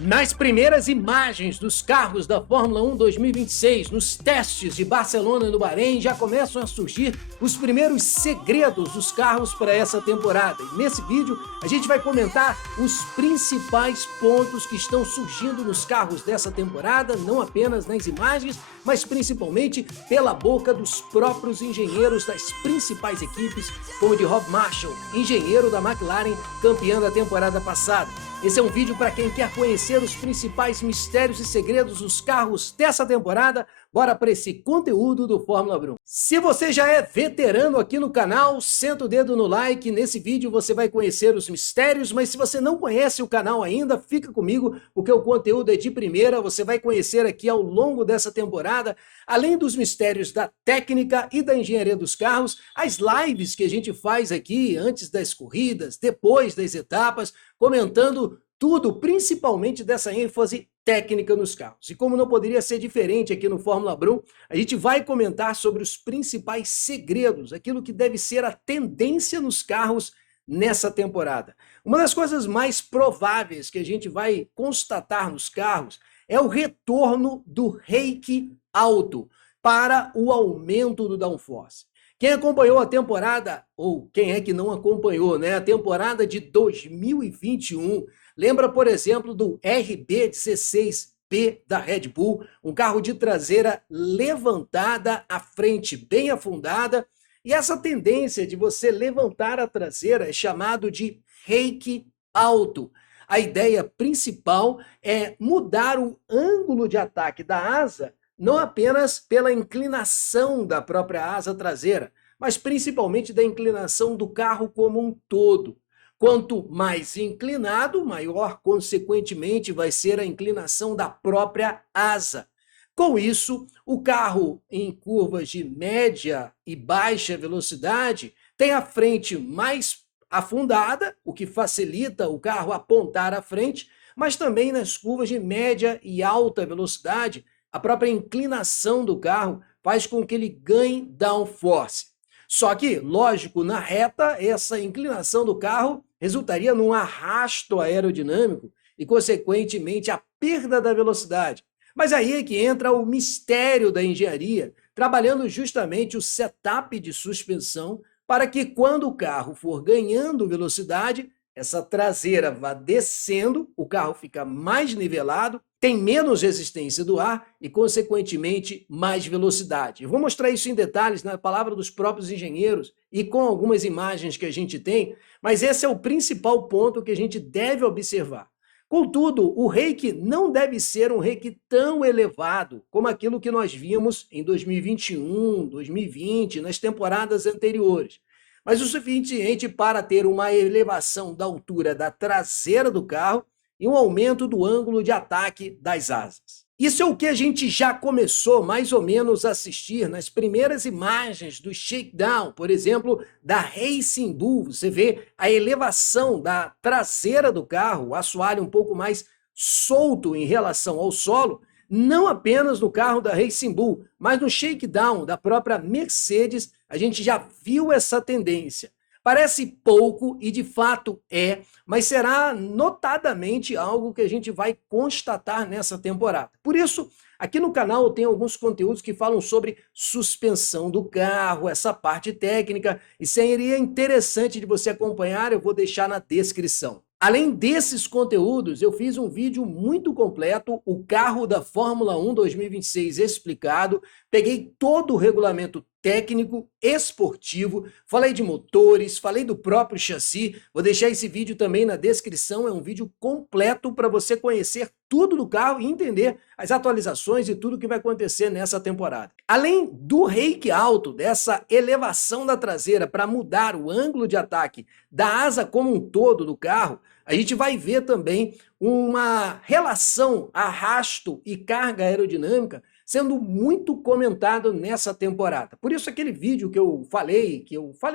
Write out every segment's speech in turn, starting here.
Nas primeiras imagens dos carros da Fórmula 1 2026, nos testes de Barcelona e do Bahrein, já começam a surgir os primeiros segredos dos carros para essa temporada. E nesse vídeo a gente vai comentar os principais pontos que estão surgindo nos carros dessa temporada, não apenas nas imagens, mas principalmente pela boca dos próprios engenheiros das principais equipes, como o de Rob Marshall, engenheiro da McLaren, campeão da temporada passada. Esse é um vídeo para quem quer conhecer os principais mistérios e segredos dos carros dessa temporada. Bora para esse conteúdo do Fórmula Brum. Se você já é veterano aqui no canal, senta o dedo no like. Nesse vídeo você vai conhecer os mistérios, mas se você não conhece o canal ainda, fica comigo, porque o conteúdo é de primeira. Você vai conhecer aqui ao longo dessa temporada, além dos mistérios da técnica e da engenharia dos carros, as lives que a gente faz aqui antes das corridas, depois das etapas, comentando tudo, principalmente dessa ênfase técnica nos carros. E como não poderia ser diferente aqui no Fórmula Brum, a gente vai comentar sobre os principais segredos, aquilo que deve ser a tendência nos carros nessa temporada. Uma das coisas mais prováveis que a gente vai constatar nos carros é o retorno do rake alto para o aumento do downforce. Quem acompanhou a temporada, ou quem é que não acompanhou, né? A temporada de 2021, lembra, por exemplo, do RB16B da Red Bull, um carro de traseira levantada, a frente bem afundada, e essa tendência de você levantar a traseira é chamado de rake alto. A ideia principal é mudar o ângulo de ataque da asa, não apenas pela inclinação da própria asa traseira, mas principalmente da inclinação do carro como um todo. Quanto mais inclinado, maior, consequentemente, vai ser a inclinação da própria asa. Com isso, o carro em curvas de média e baixa velocidade tem a frente mais afundada, o que facilita o carro apontar à frente, mas também nas curvas de média e alta velocidade, a própria inclinação do carro faz com que ele ganhe downforce. Só que, lógico, na reta, essa inclinação do carro resultaria num arrasto aerodinâmico e, consequentemente, a perda da velocidade. Mas aí é que entra o mistério da engenharia, trabalhando justamente o setup de suspensão para que, quando o carro for ganhando velocidade, essa traseira vá descendo, o carro fica mais nivelado, tem menos resistência do ar e, consequentemente, mais velocidade. Eu vou mostrar isso em detalhes na palavra dos próprios engenheiros e com algumas imagens que a gente tem, mas esse é o principal ponto que a gente deve observar. Contudo, o rake não deve ser um rake tão elevado como aquilo que nós vimos em 2021, 2020, nas temporadas anteriores, mas o suficiente para ter uma elevação da altura da traseira do carro e um aumento do ângulo de ataque das asas. Isso é o que a gente já começou mais ou menos a assistir nas primeiras imagens do shakedown, por exemplo, da Racing Bull. Você vê a elevação da traseira do carro, o assoalho um pouco mais solto em relação ao solo, não apenas no carro da Racing Bull, mas no shakedown da própria Mercedes, a gente já viu essa tendência. Parece pouco e de fato é, mas será notadamente algo que a gente vai constatar nessa temporada. Por isso, aqui no canal eu tenho alguns conteúdos que falam sobre suspensão do carro, essa parte técnica, e seria interessante de você acompanhar, eu vou deixar na descrição. Além desses conteúdos, eu fiz um vídeo muito completo, o carro da Fórmula 1 2026 explicado, peguei todo o regulamento técnico, esportivo, falei de motores, falei do próprio chassi, vou deixar esse vídeo também na descrição, é um vídeo completo para você conhecer tudo do carro e entender as atualizações e tudo que vai acontecer nessa temporada. Além do rake alto, dessa elevação da traseira para mudar o ângulo de ataque da asa como um todo do carro, a gente vai ver também uma relação arrasto e carga aerodinâmica sendo muito comentado nessa temporada. Por isso aquele vídeo que eu falei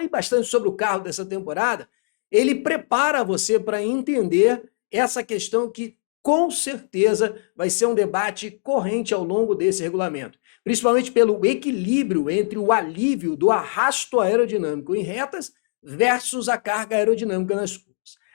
bastante sobre o carro dessa temporada, ele prepara você para entender essa questão que com certeza vai ser um debate corrente ao longo desse regulamento, principalmente pelo equilíbrio entre o alívio do arrasto aerodinâmico em retas versus a carga aerodinâmica nas curvas.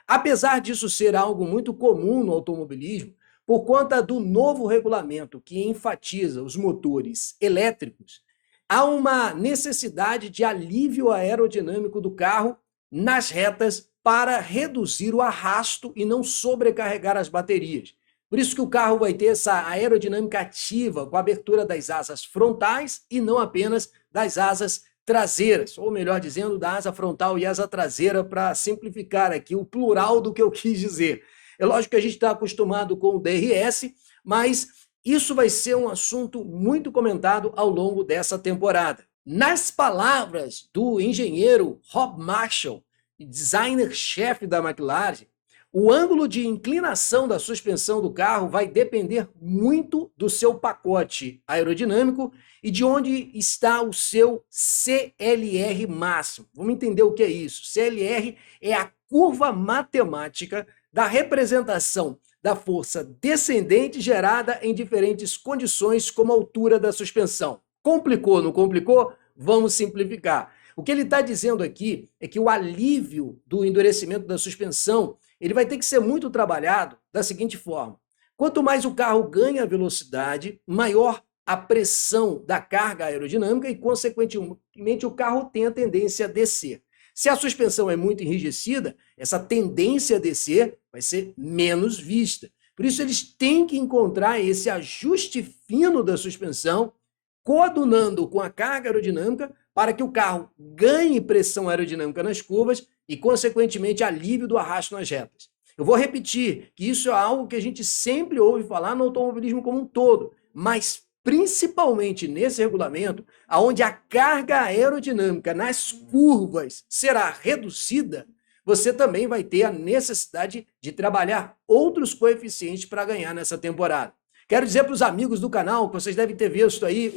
Apesar disso ser algo muito comum no automobilismo, Por conta do novo regulamento que enfatiza os motores elétricos, há uma necessidade de alívio aerodinâmico do carro nas retas para reduzir o arrasto e não sobrecarregar as baterias. Por isso que o carro vai ter essa aerodinâmica ativa com a abertura das asas frontais e não apenas das asas traseiras, ou melhor dizendo, da asa frontal e asa traseira, para simplificar aqui o plural do que eu quis dizer. É lógico que a gente está acostumado com o DRS, mas isso vai ser um assunto muito comentado ao longo dessa temporada. Nas palavras do engenheiro Rob Marshall, designer-chefe da McLaren, o ângulo de inclinação da suspensão do carro vai depender muito do seu pacote aerodinâmico e de onde está o seu CLR máximo. Vamos entender o que é isso. CLR é a curva matemática da representação da força descendente gerada em diferentes condições, como a altura da suspensão. Complicou, não complicou? Vamos simplificar. O que ele está dizendo aqui é que o alívio do endurecimento da suspensão ele vai ter que ser muito trabalhado da seguinte forma: quanto mais o carro ganha velocidade, maior a pressão da carga aerodinâmica e, consequentemente, o carro tem a tendência a descer. Se a suspensão é muito enrijecida, essa tendência a descer vai ser menos vista. Por isso, eles têm que encontrar esse ajuste fino da suspensão, coadunando com a carga aerodinâmica, para que o carro ganhe pressão aerodinâmica nas curvas e, consequentemente, alívio do arrasto nas retas. Eu vou repetir que isso é algo que a gente sempre ouve falar no automobilismo como um todo, mas principalmente nesse regulamento, onde a carga aerodinâmica nas curvas será reduzida, você também vai ter a necessidade de trabalhar outros coeficientes para ganhar nessa temporada. Quero dizer para os amigos do canal que vocês devem ter visto aí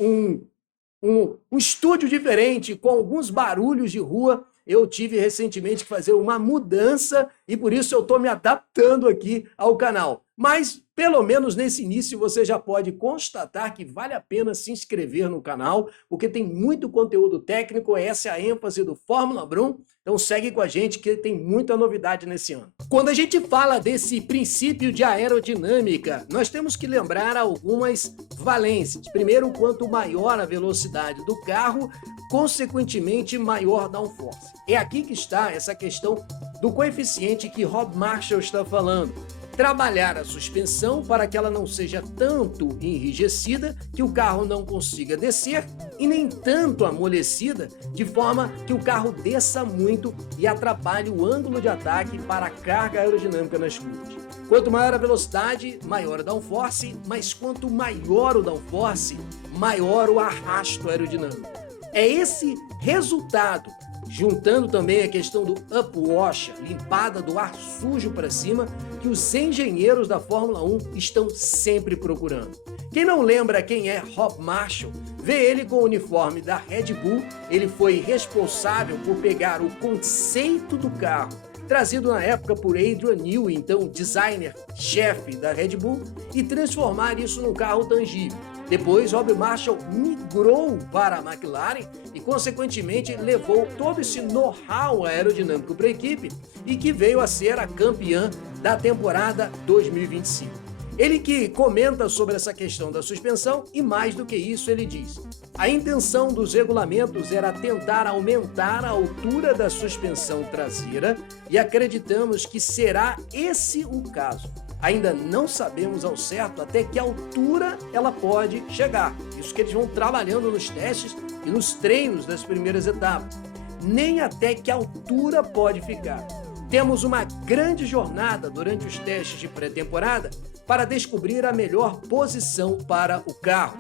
um estúdio diferente, com alguns barulhos de rua. Eu tive recentemente que fazer uma mudança e por isso eu estou me adaptando aqui ao canal. Mas, pelo menos nesse início, você já pode constatar que vale a pena se inscrever no canal, porque tem muito conteúdo técnico, essa é a ênfase do Fórmula Brum. Então segue com a gente que tem muita novidade nesse ano. Quando a gente fala desse princípio de aerodinâmica, nós temos que lembrar algumas valências. Primeiro, quanto maior a velocidade do carro, consequentemente maior downforce. É aqui que está essa questão do coeficiente que Rob Marshall está falando. Trabalhar a suspensão para que ela não seja tanto enrijecida que o carro não consiga descer e nem tanto amolecida, de forma que o carro desça muito e atrapalhe o ângulo de ataque para a carga aerodinâmica nas curvas. Quanto maior a velocidade, maior o downforce, mas quanto maior o downforce, maior o arrasto aerodinâmico. É esse resultado, juntando também a questão do upwash, limpada do ar sujo para cima, que os engenheiros da Fórmula 1 estão sempre procurando. Quem não lembra quem é Rob Marshall, vê ele com o uniforme da Red Bull. Ele foi responsável por pegar o conceito do carro, trazido na época por Adrian Newey, então designer-chefe da Red Bull, e transformar isso num carro tangível. Depois, Rob Marshall migrou para a McLaren e, consequentemente, levou todo esse know-how aerodinâmico para a equipe e que veio a ser a campeã da temporada 2025. Ele que comenta sobre essa questão da suspensão e, mais do que isso, ele diz: a intenção dos regulamentos era tentar aumentar a altura da suspensão traseira e acreditamos que será esse o caso. Ainda não sabemos ao certo até que altura ela pode chegar. Isso que eles vão trabalhando nos testes e nos treinos das primeiras etapas. Nem até que altura pode ficar. Temos uma grande jornada durante os testes de pré-temporada para descobrir a melhor posição para o carro.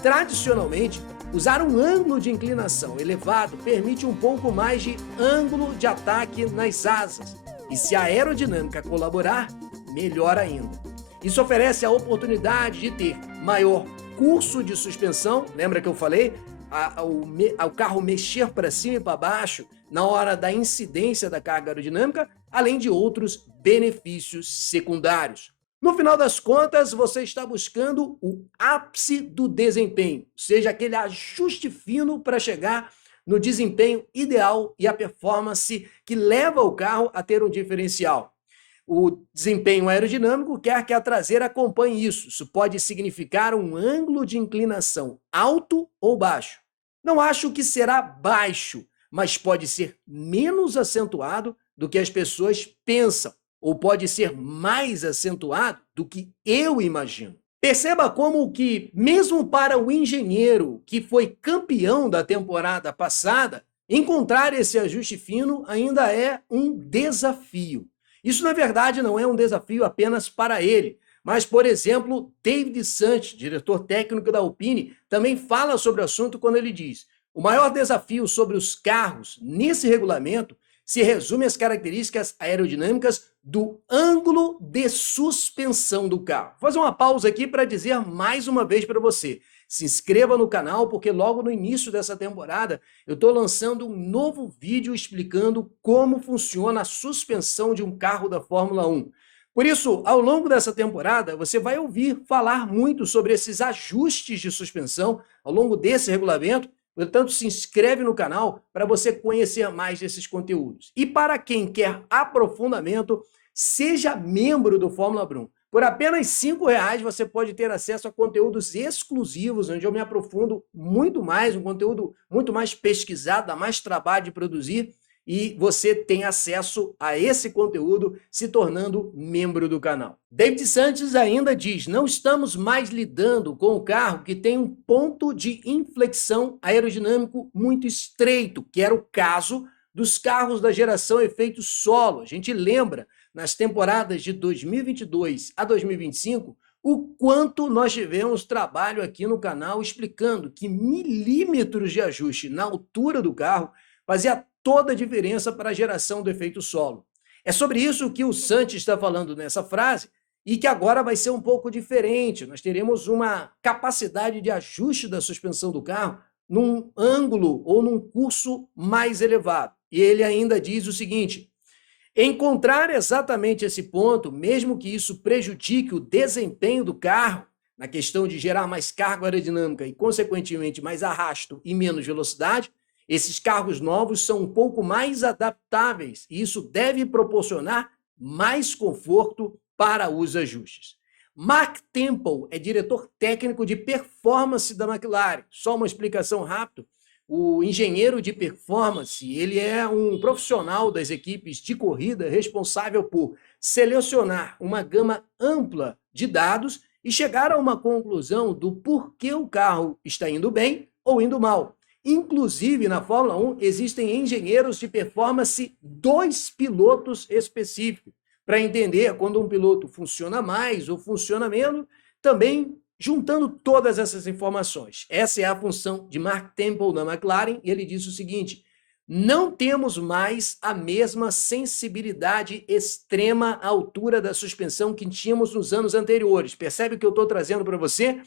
Tradicionalmente, usar um ângulo de inclinação elevado permite um pouco mais de ângulo de ataque nas asas. E se a aerodinâmica colaborar, melhor ainda. Isso oferece a oportunidade de ter maior curso de suspensão, lembra que eu falei? Ao carro mexer para cima e para baixo na hora da incidência da carga aerodinâmica, além de outros benefícios secundários. No final das contas, você está buscando o ápice do desempenho, ou seja, aquele ajuste fino para chegar no desempenho ideal e a performance que leva o carro a ter um diferencial. O desempenho aerodinâmico quer que a traseira acompanhe isso. Isso pode significar um ângulo de inclinação alto ou baixo. Não acho que será baixo, mas pode ser menos acentuado do que as pessoas pensam, ou pode ser mais acentuado do que eu imagino. Perceba como que, mesmo para o engenheiro que foi campeão da temporada passada, encontrar esse ajuste fino ainda é um desafio. Isso, na verdade, não é um desafio apenas para ele, mas, por exemplo, David Sanches, diretor técnico da Alpine, também fala sobre o assunto quando ele diz: o maior desafio sobre os carros nesse regulamento se resume às características aerodinâmicas do ângulo de suspensão do carro. Vou fazer uma pausa aqui para dizer mais uma vez para você: se inscreva no canal, porque logo no início dessa temporada eu estou lançando um novo vídeo explicando como funciona a suspensão de um carro da Fórmula 1. Por isso, ao longo dessa temporada, você vai ouvir falar muito sobre esses ajustes de suspensão ao longo desse regulamento. Portanto, se inscreve no canal para você conhecer mais desses conteúdos. E para quem quer aprofundamento, seja membro do Fórmula Brum. Por apenas R$ 5,00 você pode ter acesso a conteúdos exclusivos, onde eu me aprofundo muito mais, um conteúdo muito mais pesquisado, dá mais trabalho de produzir, e você tem acesso a esse conteúdo se tornando membro do canal. David Sanches ainda diz: não estamos mais lidando com o carro que tem um ponto de inflexão aerodinâmico muito estreito, que era o caso dos carros da geração efeito solo. A gente lembra, nas temporadas de 2022 a 2025, o quanto nós tivemos trabalho aqui no canal explicando que milímetros de ajuste na altura do carro fazia toda a diferença para a geração do efeito solo. É sobre isso que o Sanches está falando nessa frase, e que agora vai ser um pouco diferente. Nós teremos uma capacidade de ajuste da suspensão do carro num ângulo ou num curso mais elevado. E ele ainda diz o seguinte: encontrar exatamente esse ponto, mesmo que isso prejudique o desempenho do carro, na questão de gerar mais carga aerodinâmica e, consequentemente, mais arrasto e menos velocidade, esses carros novos são um pouco mais adaptáveis e isso deve proporcionar mais conforto para os ajustes. Mark Temple é diretor técnico de performance da McLaren. Só uma explicação rápida: o engenheiro de performance, ele é um profissional das equipes de corrida responsável por selecionar uma gama ampla de dados e chegar a uma conclusão do porquê o carro está indo bem ou indo mal. Inclusive, na Fórmula 1, existem engenheiros de performance dos pilotos específicos, para entender quando um piloto funciona mais ou funciona menos, também juntando todas essas informações. Essa é a função de Mark Temple da McLaren, e ele diz o seguinte: não temos mais a mesma sensibilidade extrema à altura da suspensão que tínhamos nos anos anteriores. Percebe o que eu estou trazendo para você?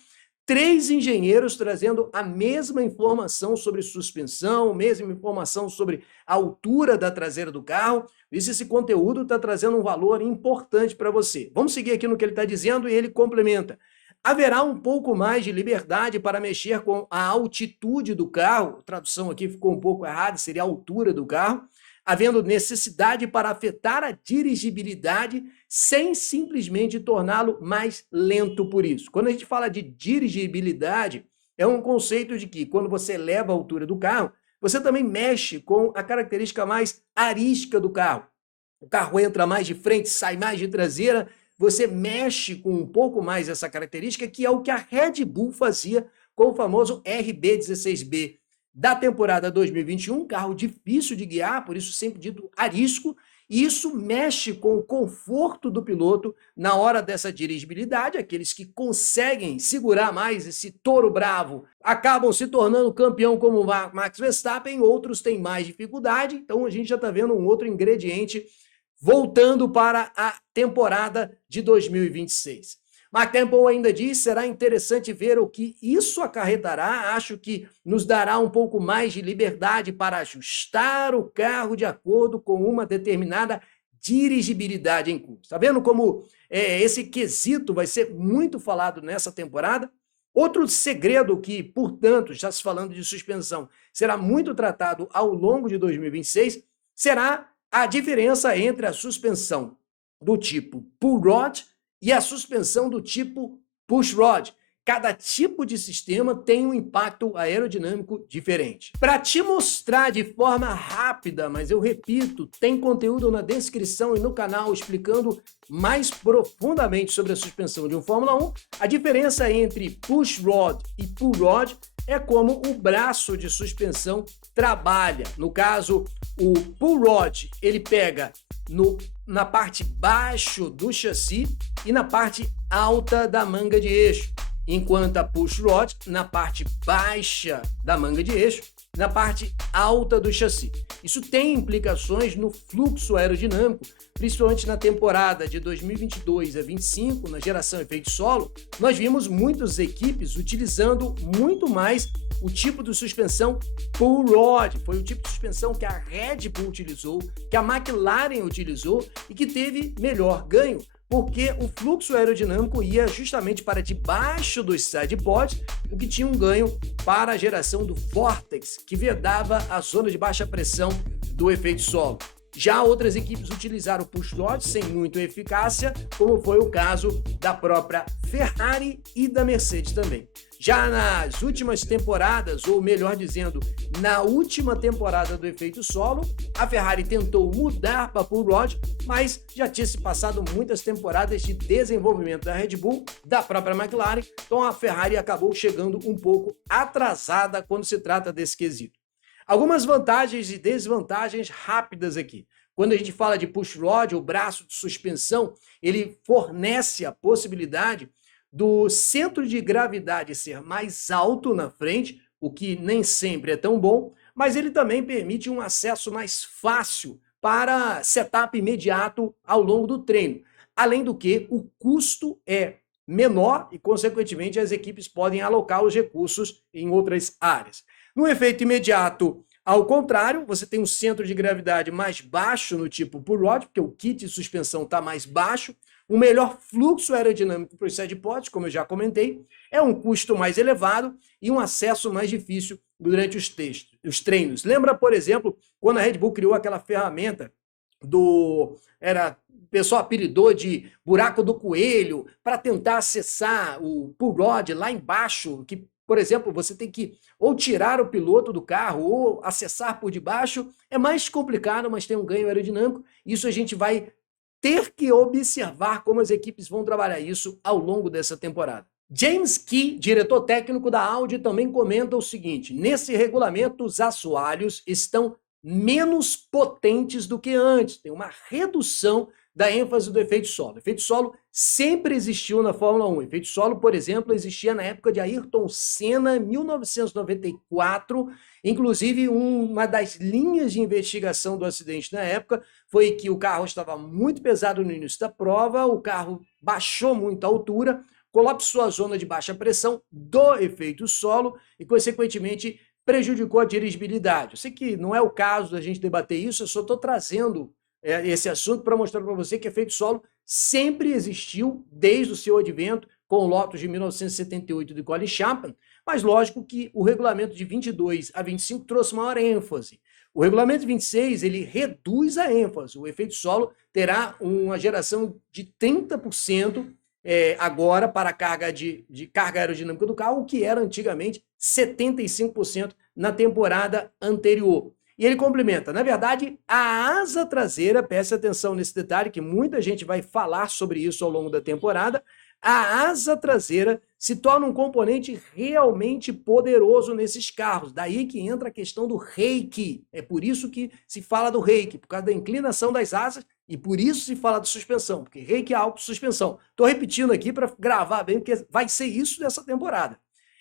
3 engenheiros trazendo a mesma informação sobre suspensão, a mesma informação sobre a altura da traseira do carro. Esse conteúdo está trazendo um valor importante para você. Vamos seguir aqui no que ele está dizendo e ele complementa: haverá um pouco mais de liberdade para mexer com a altitude do carro. A tradução aqui ficou um pouco errada, seria a altura do carro, havendo necessidade para afetar a dirigibilidade sem simplesmente torná-lo mais lento por isso. Quando a gente fala de dirigibilidade, é um conceito de que quando você eleva a altura do carro, você também mexe com a característica mais arística do carro. O carro entra mais de frente, sai mais de traseira, você mexe com um pouco mais essa característica, que é o que a Red Bull fazia com o famoso RB16B da temporada 2021, carro difícil de guiar, por isso sempre dito arisco, e isso mexe com o conforto do piloto na hora dessa dirigibilidade. Aqueles que conseguem segurar mais esse touro bravo acabam se tornando campeão, como o Max Verstappen, outros têm mais dificuldade, então a gente já está vendo um outro ingrediente voltando para a temporada de 2026. Mark Temple ainda diz: será interessante ver o que isso acarretará. Acho que nos dará um pouco mais de liberdade para ajustar o carro de acordo com uma determinada dirigibilidade em curso. Está vendo como esse quesito vai ser muito falado nessa temporada? Outro segredo que, portanto, já se falando de suspensão, será muito tratado ao longo de 2026, será a diferença entre a suspensão do tipo pull rod e a suspensão do tipo push rod. Cada tipo de sistema tem um impacto aerodinâmico diferente. Para te mostrar de forma rápida, mas eu repito, tem conteúdo na descrição e no canal explicando mais profundamente sobre a suspensão de um Fórmula 1. A diferença entre push rod e pull rod é como o braço de suspensão trabalha. No caso, o pull rod, ele pega na parte baixo do chassi e na parte alta da manga de eixo, enquanto a push rod na parte baixa da manga de eixo, na parte alta do chassi. Isso tem implicações no fluxo aerodinâmico, principalmente na temporada de 2022 a 25, na geração efeito solo. Nós vimos muitas equipes utilizando muito mais o tipo de suspensão pull rod. Foi o tipo de suspensão que a Red Bull utilizou, que a McLaren utilizou e que teve melhor ganho, porque o fluxo aerodinâmico ia justamente para debaixo dos sidepods, o que tinha um ganho para a geração do Vortex, que vedava a zona de baixa pressão do efeito solo. Já outras equipes utilizaram o push rod sem muita eficácia, como foi o caso da própria Ferrari e da Mercedes também. Já nas últimas temporadas, ou melhor dizendo, na última temporada do efeito solo, a Ferrari tentou mudar para pull rod, mas já tinha se passado muitas temporadas de desenvolvimento da Red Bull, da própria McLaren, então a Ferrari acabou chegando um pouco atrasada quando se trata desse quesito. Algumas vantagens e desvantagens rápidas aqui. Quando a gente fala de push rod, o braço de suspensão, ele fornece a possibilidade do centro de gravidade ser mais alto na frente, o que nem sempre é tão bom, mas ele também permite um acesso mais fácil para setup imediato ao longo do treino. Além do que, o custo é menor e, consequentemente, as equipes podem alocar os recursos em outras áreas. No efeito imediato, ao contrário, você tem um centro de gravidade mais baixo no tipo pull rod, porque o kit de suspensão está mais baixo, um melhor fluxo aerodinâmico para os sidepods, como eu já comentei, é um custo mais elevado e um acesso mais difícil durante os treinos. Lembra, por exemplo, quando a Red Bull criou aquela ferramenta o pessoal apelidou de buraco do coelho, para tentar acessar o pull rod lá embaixo, que, por exemplo, você tem que ou tirar o piloto do carro ou acessar por debaixo. É mais complicado, mas tem um ganho aerodinâmico. Isso a gente vai ter que observar como as equipes vão trabalhar isso ao longo dessa temporada. James Key, diretor técnico da Audi, também comenta o seguinte: nesse regulamento, os assoalhos estão menos potentes do que antes. Tem uma redução da ênfase do efeito solo. O efeito solo sempre existiu na Fórmula 1. O efeito solo, por exemplo, existia na época de Ayrton Senna, em 1994. Inclusive, uma das linhas de investigação do acidente na época foi que o carro estava muito pesado no início da prova, o carro baixou muito a altura, colapsou a zona de baixa pressão do efeito solo e, consequentemente, prejudicou a dirigibilidade. Eu sei que não é o caso da gente debater isso, eu só estou trazendo esse assunto para mostrar para você que efeito solo sempre existiu desde o seu advento com o Lotus de 1978 de Colin Chapman, mas lógico que o regulamento de 22 a 25 trouxe maior ênfase. O regulamento de 26, ele reduz a ênfase. O efeito solo terá uma geração de 30% agora para a carga de carga aerodinâmica do carro, o que era antigamente 75% na temporada anterior. E ele complementa, na verdade, a asa traseira, preste atenção nesse detalhe, que muita gente vai falar sobre isso ao longo da temporada, a asa traseira se torna um componente realmente poderoso nesses carros. Daí que entra a questão do reiki. É por isso que se fala do reiki, por causa da inclinação das asas, e por isso se fala de suspensão, porque reiki é autossuspensão. Estou repetindo aqui para gravar bem, porque vai ser isso nessa temporada.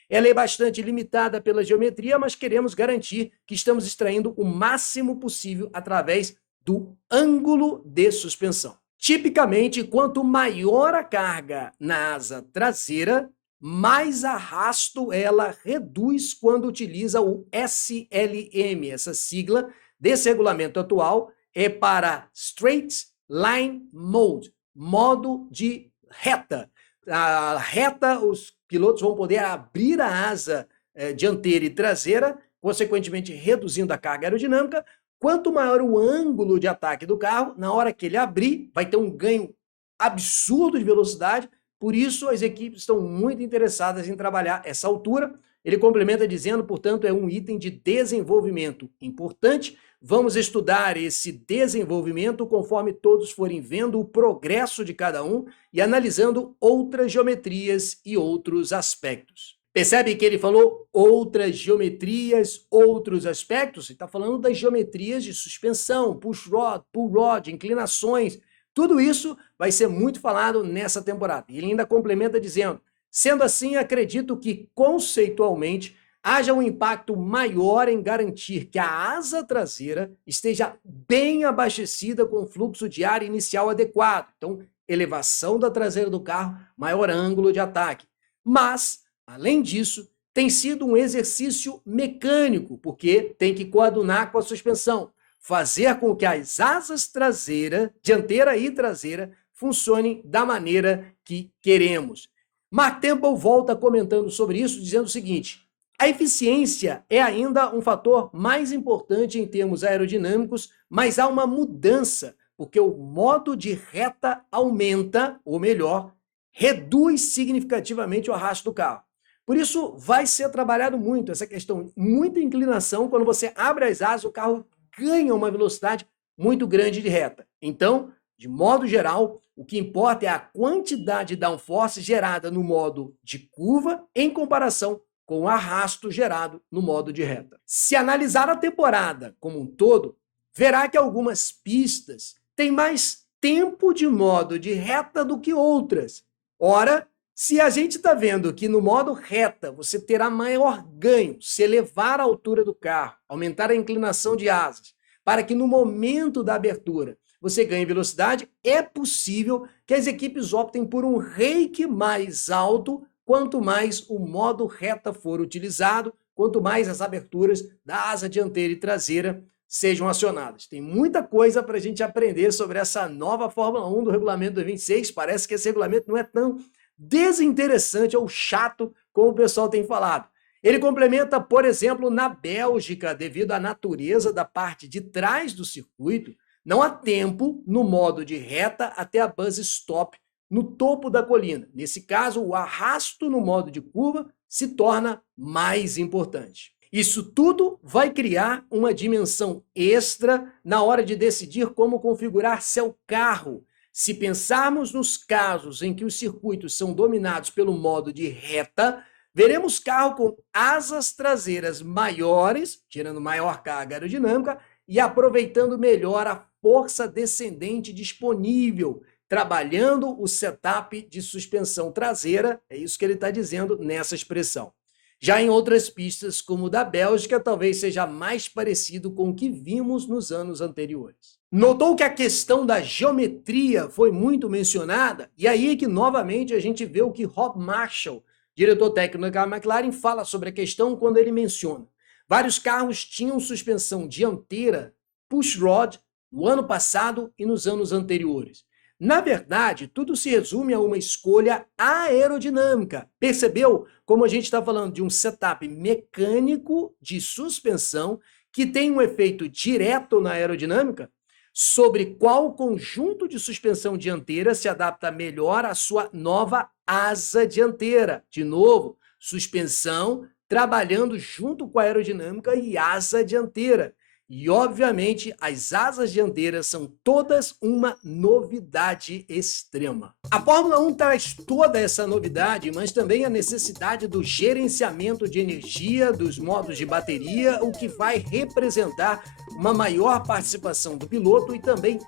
Ela é bastante limitada pela geometria, mas queremos garantir que estamos extraindo o máximo possível através do ângulo de suspensão. Tipicamente, quanto maior a carga na asa traseira, mais arrasto ela reduz quando utiliza o SLM. Essa sigla desse regulamento atual é para Straight Line Mode, modo de reta. A reta, os pilotos vão poder abrir a asa dianteira e traseira, consequentemente reduzindo a carga aerodinâmica. Quanto maior o ângulo de ataque do carro, na hora que ele abrir, vai ter um ganho absurdo de velocidade, por isso as equipes estão muito interessadas em trabalhar essa altura. Ele complementa dizendo, portanto, é um item de desenvolvimento importante. Vamos estudar esse desenvolvimento conforme todos forem vendo o progresso de cada um e analisando outras geometrias e outros aspectos. Percebe que ele falou outras geometrias, outros aspectos? Ele está falando das geometrias de suspensão, push rod, pull rod, inclinações. Tudo isso vai ser muito falado nessa temporada. E ele ainda complementa dizendo, sendo assim, acredito que conceitualmente haja um impacto maior em garantir que a asa traseira esteja bem abastecida com fluxo de ar inicial adequado. Então, elevação da traseira do carro, maior ângulo de ataque. Mas, além disso, tem sido um exercício mecânico, porque tem que coadunar com a suspensão, fazer com que as asas traseira, dianteira e traseira, funcionem da maneira que queremos. Mark Temple volta comentando sobre isso, dizendo o seguinte, a eficiência é ainda um fator mais importante em termos aerodinâmicos, mas há uma mudança, porque o modo de reta aumenta, ou melhor, reduz significativamente o arrasto do carro. Por isso, vai ser trabalhado muito essa questão, muita inclinação, quando você abre as asas, o carro ganha uma velocidade muito grande de reta. Então, de modo geral, o que importa é a quantidade de downforce gerada no modo de curva em comparação com o arrasto gerado no modo de reta. Se analisar a temporada como um todo, verá que algumas pistas têm mais tempo de modo de reta do que outras. Ora, se a gente está vendo que no modo reta você terá maior ganho se elevar a altura do carro, aumentar a inclinação de asas, para que no momento da abertura você ganhe velocidade, é possível que as equipes optem por um rake mais alto quanto mais o modo reta for utilizado, quanto mais as aberturas da asa dianteira e traseira sejam acionadas. Tem muita coisa para a gente aprender sobre essa nova Fórmula 1 do regulamento 2026. Parece que esse regulamento não é tão desinteressante ou chato como o pessoal tem falado. Ele complementa, por exemplo, na Bélgica, devido à natureza da parte de trás do circuito, não há tempo no modo de reta até a buzz stop no topo da colina. Nesse caso, o arrasto no modo de curva se torna mais importante. Isso tudo vai criar uma dimensão extra na hora de decidir como configurar seu carro. Se pensarmos nos casos em que os circuitos são dominados pelo modo de reta, veremos carro com asas traseiras maiores, gerando maior carga aerodinâmica e aproveitando melhor a força descendente disponível, trabalhando o setup de suspensão traseira, é isso que ele está dizendo nessa expressão. Já em outras pistas, como o da Bélgica, talvez seja mais parecido com o que vimos nos anos anteriores. Notou que a questão da geometria foi muito mencionada? E aí que, novamente, a gente vê o que Rob Marshall, diretor técnico da McLaren, fala sobre a questão quando ele menciona. Vários carros tinham suspensão dianteira push rod no ano passado e nos anos anteriores. Na verdade, tudo se resume a uma escolha aerodinâmica. Percebeu como a gente está falando de um setup mecânico de suspensão que tem um efeito direto na aerodinâmica? Sobre qual conjunto de suspensão dianteira se adapta melhor à sua nova asa dianteira. De novo, suspensão trabalhando junto com a aerodinâmica e asa dianteira. E, obviamente, as asas dianteiras são todas uma novidade extrema. A Fórmula 1 traz toda essa novidade, mas também a necessidade do gerenciamento de energia, dos modos de bateria, o que vai representar uma maior participação do piloto e também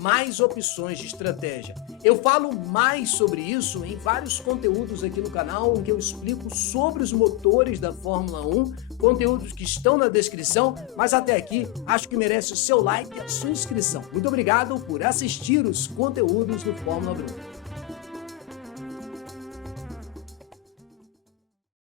mais opções de estratégia. Eu falo mais sobre isso em vários conteúdos aqui no canal, em que eu explico sobre os motores da Fórmula 1, conteúdos que estão na descrição, mas até aqui acho que merece o seu like e a sua inscrição. Muito obrigado por assistir os conteúdos do Fórmula 1.